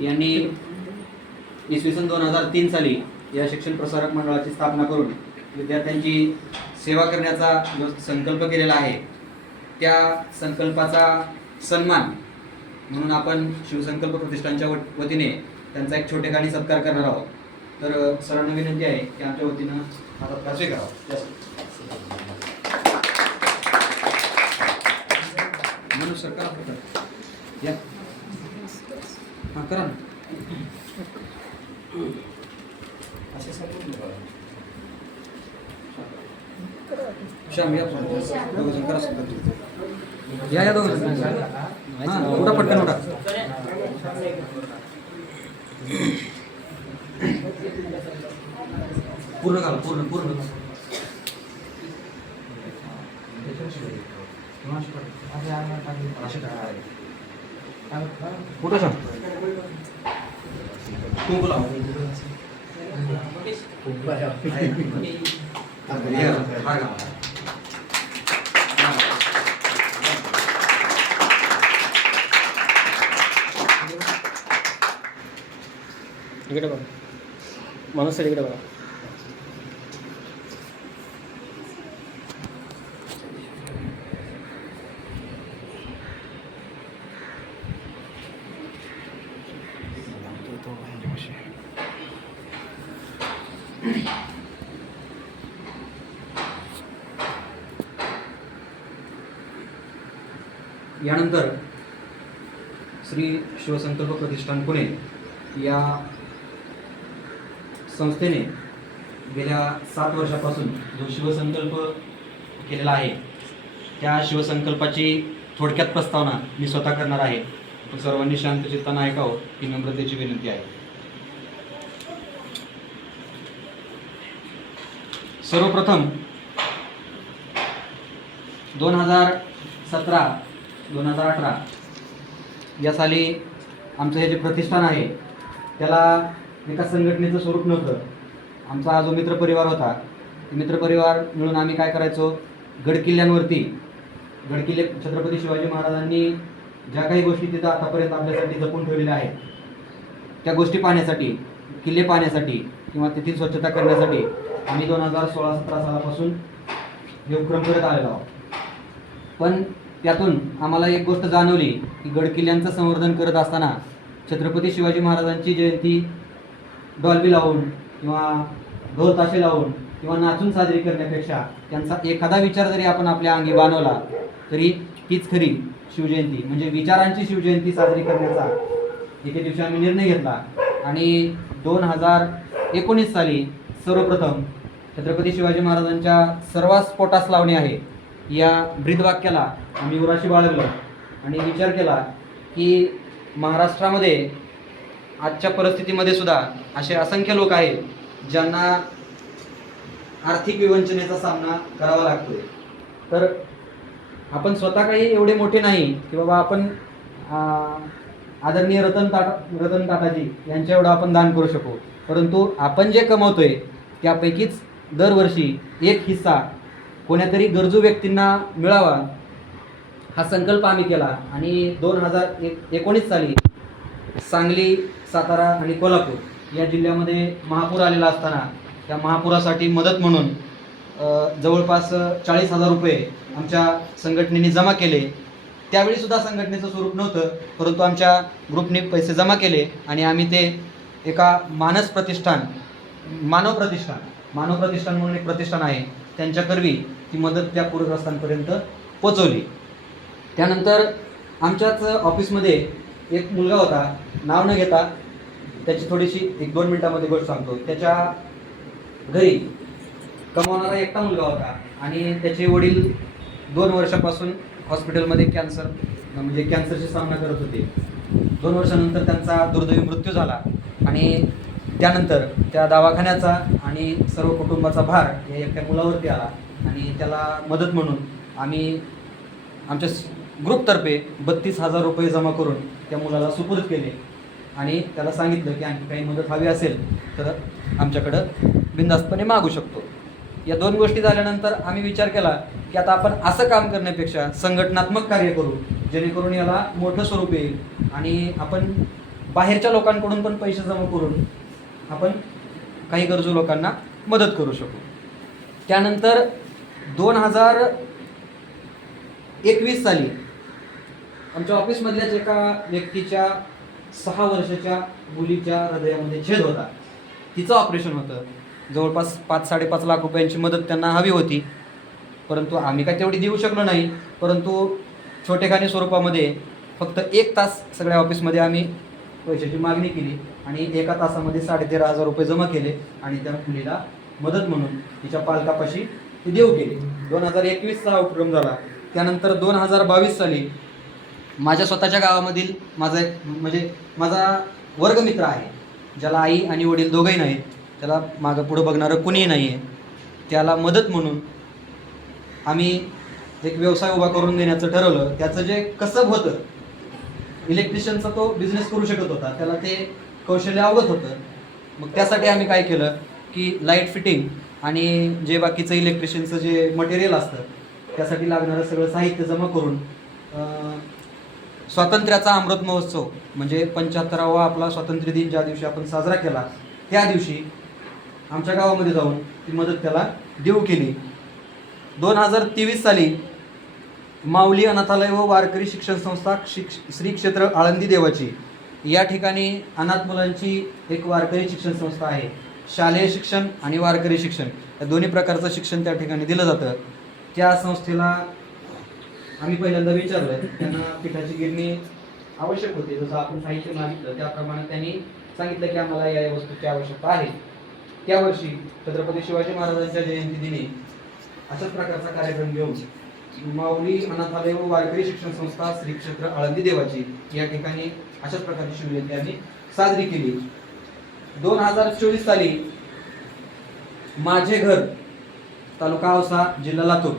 यांनी इसवी सन 2003 साली या शिक्षण प्रसारक मंडळाची स्थापना करून विद्यार्थ्यांची सेवा करण्याचा जो संकल्प केलेला आहे त्या संकल्पाचा सन्मान म्हणून आपण शिवसंकल्प प्रतिष्ठानच्या वतीने त्यांचा एक छोटेखानी सत्कार करणार आहोत. तर सर्वांना विनंती आहे की आमच्या वतीनं हा सत्कार स्वीकारावा. म्हणून सरकार या हां करा ना असे श्याम या दोघं करा सत्कार या दोघं हां उडा पटकन उडा. पूर्ण घाला पूर्ण पूर्ण कुठं सांग तू बोला इकडे बघा माणूस इकडे बघा. यानंतर श्री शिवसंकल्प प्रतिष्ठान पुणे या संस्थेने गेल्या 7 वर्षापासून जो शिवसंकल्प केलेला आहे त्या शिवसंकल्पाची थोडक्यात प्रस्तावना मी स्वतः करणार आहे. सर्वांनी शांतचित्ताने ऐकावं ही नम्रतेची विनंती आहे. सर्वप्रथम 2017-2018 या साली आमचं हे जे प्रतिष्ठान आहे त्याला एका संघटनेचं स्वरूप नव्हतं. आमचा हा जो मित्रपरिवार होता मित्रपरिवार मिळून आम्ही काय करायचो, गडकिल्ल्यांवरती गडकिल्ले छत्रपती शिवाजी महाराजांनी ज्या काही गोष्टी तिथं आतापर्यंत आपल्यासाठी जपून ठेवलेल्या आहेत त्या गोष्टी पाहण्यासाठी, किल्ले पाहण्यासाठी किंवा तेथील स्वच्छता करण्यासाठी आम्ही 2016-17 सालापासून हे उपक्रम करत आलेलो आहोत. पण त्यातून आम्हाला एक गोष्ट जाणवली की गडकिल्ल्यांचं संवर्धन करत असताना छत्रपती शिवाजी महाराजांची जयंती डॉल्बी लावून किंवा ढोल ताशे लावून किंवा नाचून साजरी करण्यापेक्षा त्यांचा एखादा विचार जरी आपण आपल्या अंगी बाणवला तरी तीच खरी शिवजयंती म्हणजे विचारांची शिवजयंती साजरी करण्याचा एके दिवशी आम्ही निर्णय घेतला. आणि 2019 साली सर्वप्रथम छत्रपती शिवाजी महाराजांच्या सर्वात पोटास लावणे आहे या ब्रीदवाक्याला आम्ही उराशी बाळगलो आणि विचार केला की महाराष्ट्रामध्ये आजच्या परिस्थितीमध्ये सुद्धा असे असंख्य लोक आहेत ज्यांना आर्थिक विवंचनेचा सामना करावा लागतोय. तर आपण स्वतः काही एवढे मोठे नाही की बाबा आपण आदरणीय रतन टाटाजी यांच्या एवढं आपण दान करू शकू, परंतु आपण जे कमवतोय त्यापैकीच दरवर्षी एक हिस्सा कोण्यातरी गरजू व्यक्तींना मिळावा हा संकल्प आम्ही केला. आणि 2019 साली सांगली, सातारा आणि कोल्हापूर या जिल्ह्यामध्ये महापूर आलेला असताना त्या महापुरासाठी मदत म्हणून जवळपास 40,000 रुपये आमच्या संघटनेने जमा केले. त्यावेळीसुद्धा संघटनेचं स्वरूप नव्हतं, परंतु आमच्या ग्रुपने पैसे जमा केले आणि आम्ही ते एका मानव प्रतिष्ठान म्हणून एक प्रतिष्ठान आहे त्यांच्याकरवी ती मदत त्या पूरग्रस्तांपर्यंत पोचवली. त्यानंतर आमच्याच ऑफिसमध्ये एक मुलगा होता, नाव न घेता त्याची थोडीशी 1-2 मिनिटामध्ये गोष्ट सांगतो. त्याच्या घरी कमावणारा एकटा मुलगा होता आणि त्याचे वडील 2 वर्षापासून हॉस्पिटलमध्ये कॅन्सरशी सामना करत होते. 2 वर्षानंतर त्यांचा दुर्दैवी मृत्यू झाला आणि त्यानंतर त्या दवाखान्याचा आणि सर्व कुटुंबाचा भार या एकट्या मुलावरती आला आणि त्याला मदत म्हणून आम्ही आमच्या ग्रुपतर्फे 32,000 रुपये जमा करून त्या मुलाला सुपूर्द केले आणि त्याला सांगितलं की आणखी काही मदत हवी असेल तर आमच्याकडं बिनधास्तपणे मागू शकतो. या 2 गोष्टी झाल्यानंतर आम्ही विचार केला की आता आपण असं काम करण्यापेक्षा संघटनात्मक कार्य करू जेणेकरून याला मोठं स्वरूप येईल आणि आपण बाहेरच्या लोकांकडून पण पैसे जमा करून आपण काही गरजू लोकांना मदत करू शकू. त्यानंतर 2021 साली आमच्या ऑफिसमधल्याच एका व्यक्तीच्या 6 वर्षाच्या मुलीच्या हृदयामध्ये छेद होता. तिचं ऑपरेशन होतं. जवळपास 5-5.5 लाख रुपयांची मदत त्यांना हवी होती, परंतु आम्ही काय तेवढी देऊ शकलो नाही. परंतु छोटेखानी स्वरूपामध्ये फक्त 1 तास सगळ्या ऑफिसमध्ये आम्ही पैशाची मागणी केली आणि 1 तासामध्ये 13,500 रुपये जमा केले आणि त्या मुलीला मदत म्हणून तिच्या पालकापाशी ते देऊ केले. 2021चा हा उपक्रम झाला. त्यानंतर 2022 साली माझ्या स्वतःच्या गावामधील माझा वर्गमित्र आहे, ज्याला आई आणि वडील दोघंही नाहीत, त्याला मागं पुढं बघणारं कुणीही नाही आहे. त्याला मदत म्हणून आम्ही एक व्यवसाय उभा करून देण्याचं ठरवलं. त्याचं जे कसब होतं, इलेक्ट्रिशियनचा तो बिझनेस करू शकत होता, त्याला ते कौशल्य अवगत होतं. मग त्यासाठी आम्ही काय केलं की लाईट फिटिंग आणि जे बाकीचं इलेक्ट्रिशियनचं जे मटेरियल असतं त्यासाठी लागणारं सगळं साहित्य जमा करून स्वातंत्र्याचा अमृत महोत्सव म्हणजे 75वा आपला स्वातंत्र्य दिन ज्या दिवशी आपण साजरा केला त्या दिवशी आमच्या गावामध्ये जाऊन ती मदत त्याला देऊ केली. 2023 साली माऊली अनाथालय व वारकरी शिक्षण संस्था श्री क्षेत्र आळंदी देवाची या ठिकाणी अनाथ मुलांची एक वारकरी शिक्षण संस्था आहे. शालेय शिक्षण आणि वारकरी शिक्षण या दोन्ही प्रकारचं शिक्षण त्या ठिकाणी दिलं जातं. त्या संस्थेला आम्ही पहिल्यांदा विचारलं, त्यांना पिठाची गिरणी आवश्यक होती. जसं आपण साहित्य मागितलं त्याप्रमाणे त्यांनी सांगितलं की आम्हाला या वस्तूची आवश्यकता आहे. त्या वर्षी छत्रपती शिवाजी महाराजांच्या जयंती दिनी अशाच प्रकारचा कार्यक्रम घेऊन माऊली अनाथालय व वारकरी शिक्षण संस्था श्री क्षेत्र आळंदी देवाची या ठिकाणी अशाच प्रकारची शिवजयंती आम्ही साजरी केली. 2024 साली माझे घर तालुका औसा जिल्हा लातूर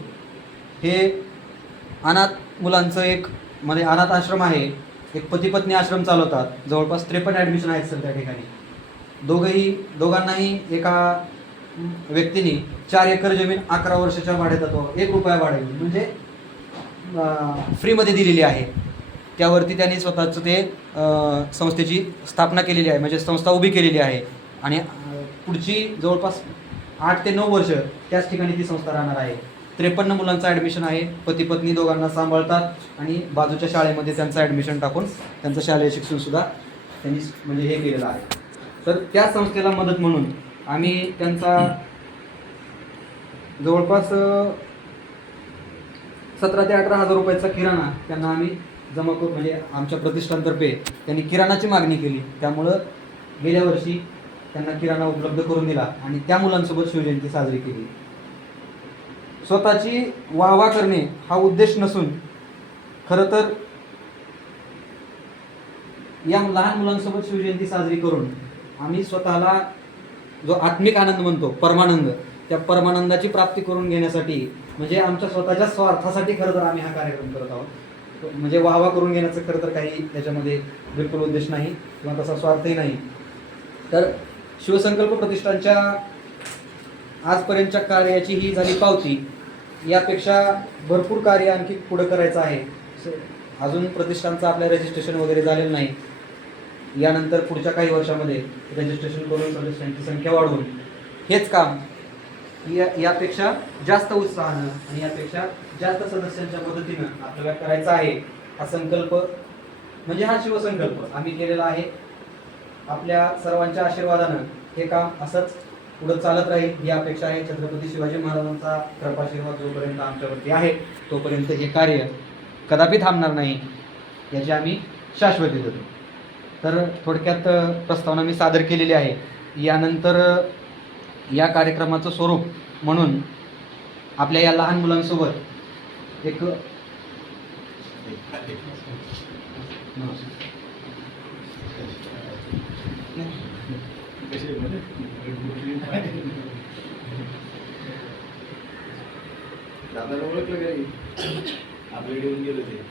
हे अनाथ मुलांचं एक अनाथ आश्रम आहे. एक पती पत्नी आश्रम चालवतात. जवळपास 53 ॲडमिशन आहेत सर त्या ठिकाणी. दोघांनाही एका व्यक्तीने 4 एकर जमीन 11 वर्षाच्या भाड्यात 1 रुपया भाडे म्हणजे फ्रीमध्ये दिलेली आहे. त्यावरती त्यांनी स्वतःचं ते संस्थेची स्थापना केलेली आहे, म्हणजे संस्था उभी केलेली आहे आणि पुढची जवळपास 8 ते 9 वर्ष त्याच ठिकाणी ती संस्था राहणार आहे. 53 मुलांचं ॲडमिशन आहे. पती पत्नी दोघांना सांभाळतात आणि बाजूच्या शाळेमध्ये त्यांचं ॲडमिशन टाकून त्यांचं शालेय शिक्षणसुद्धा त्यांनी म्हणजे हे केलेलं आहे. तर त्या संस्थेला मदत म्हणून आम्ही त्यांचा जवळपास 17,000 ते 18,000 रुपयाचा किराणा त्यांना आम्ही जमा करून म्हणजे आमच्या प्रतिष्ठानतर्फे त्यांनी किराणाची मागणी केली. त्यामुळं गेल्या वर्षी त्यांना किराणा उपलब्ध करून दिला आणि त्या मुलांसोबत शिवजयंती साजरी केली. स्वतःची वाहवा करणे हा उद्देश नसून खरं तर या लहान मुलांसोबत शिवजयंती साजरी करून आम्ही स्वतःला जो आत्मिक आनंद म्हणतो परमानंद, त्या परमानंदाची प्राप्ती करून घेण्यासाठी म्हणजे आमच्या स्वतःच्या स्वार्थासाठी खरं तर आम्ही हा कार्यक्रम करत आहोत. म्हणजे वाहवा करून घेण्याचं खरं तर काही त्याच्यामध्ये बिलकुल उद्देश नाही किंवा तसा स्वार्थही नाही. तर शिवसंकल्प प्रतिष्ठानच्या आजपर्यंतच्या कार्याची ही झाली पावती. यापेक्षा भरपूर कार्य आणखी पुढं करायचं आहे. अजून प्रतिष्ठानचं आपल्या रजिस्ट्रेशन वगैरे झालेलं नाही. यानंतर पुढच्या काही वर्षामध्ये रजिस्ट्रेशन करून सदस्यांची संख्या वाढवून हेच काम यापेक्षा जास्त उत्साहानं आणि यापेक्षा जास्त सदस्यांच्या मदतीनं आपल्याला करायचं आहे. हा संकल्प म्हणजे हा शिवसंकल्प आम्ही केलेला आहे. आपल्या सर्वांच्या आशीर्वादानं हे काम असंच पुढं चालत राहील ही अपेक्षा आहे. छत्रपती शिवाजी महाराजांचा कृपाशीर्वाद जोपर्यंत आमच्यावरती आहे तोपर्यंत हे कार्य कदापि थांबणार नाही याची आम्ही शाश्वती देतो. तर थोडक्यात प्रस्तावना मी सादर केलेली आहे. यानंतर या कार्यक्रमाचं स्वरूप म्हणून आपल्या या लहान मुलांसोबत एक दादाला ओळखलं काही आपल्याकडे येऊन गेलो ते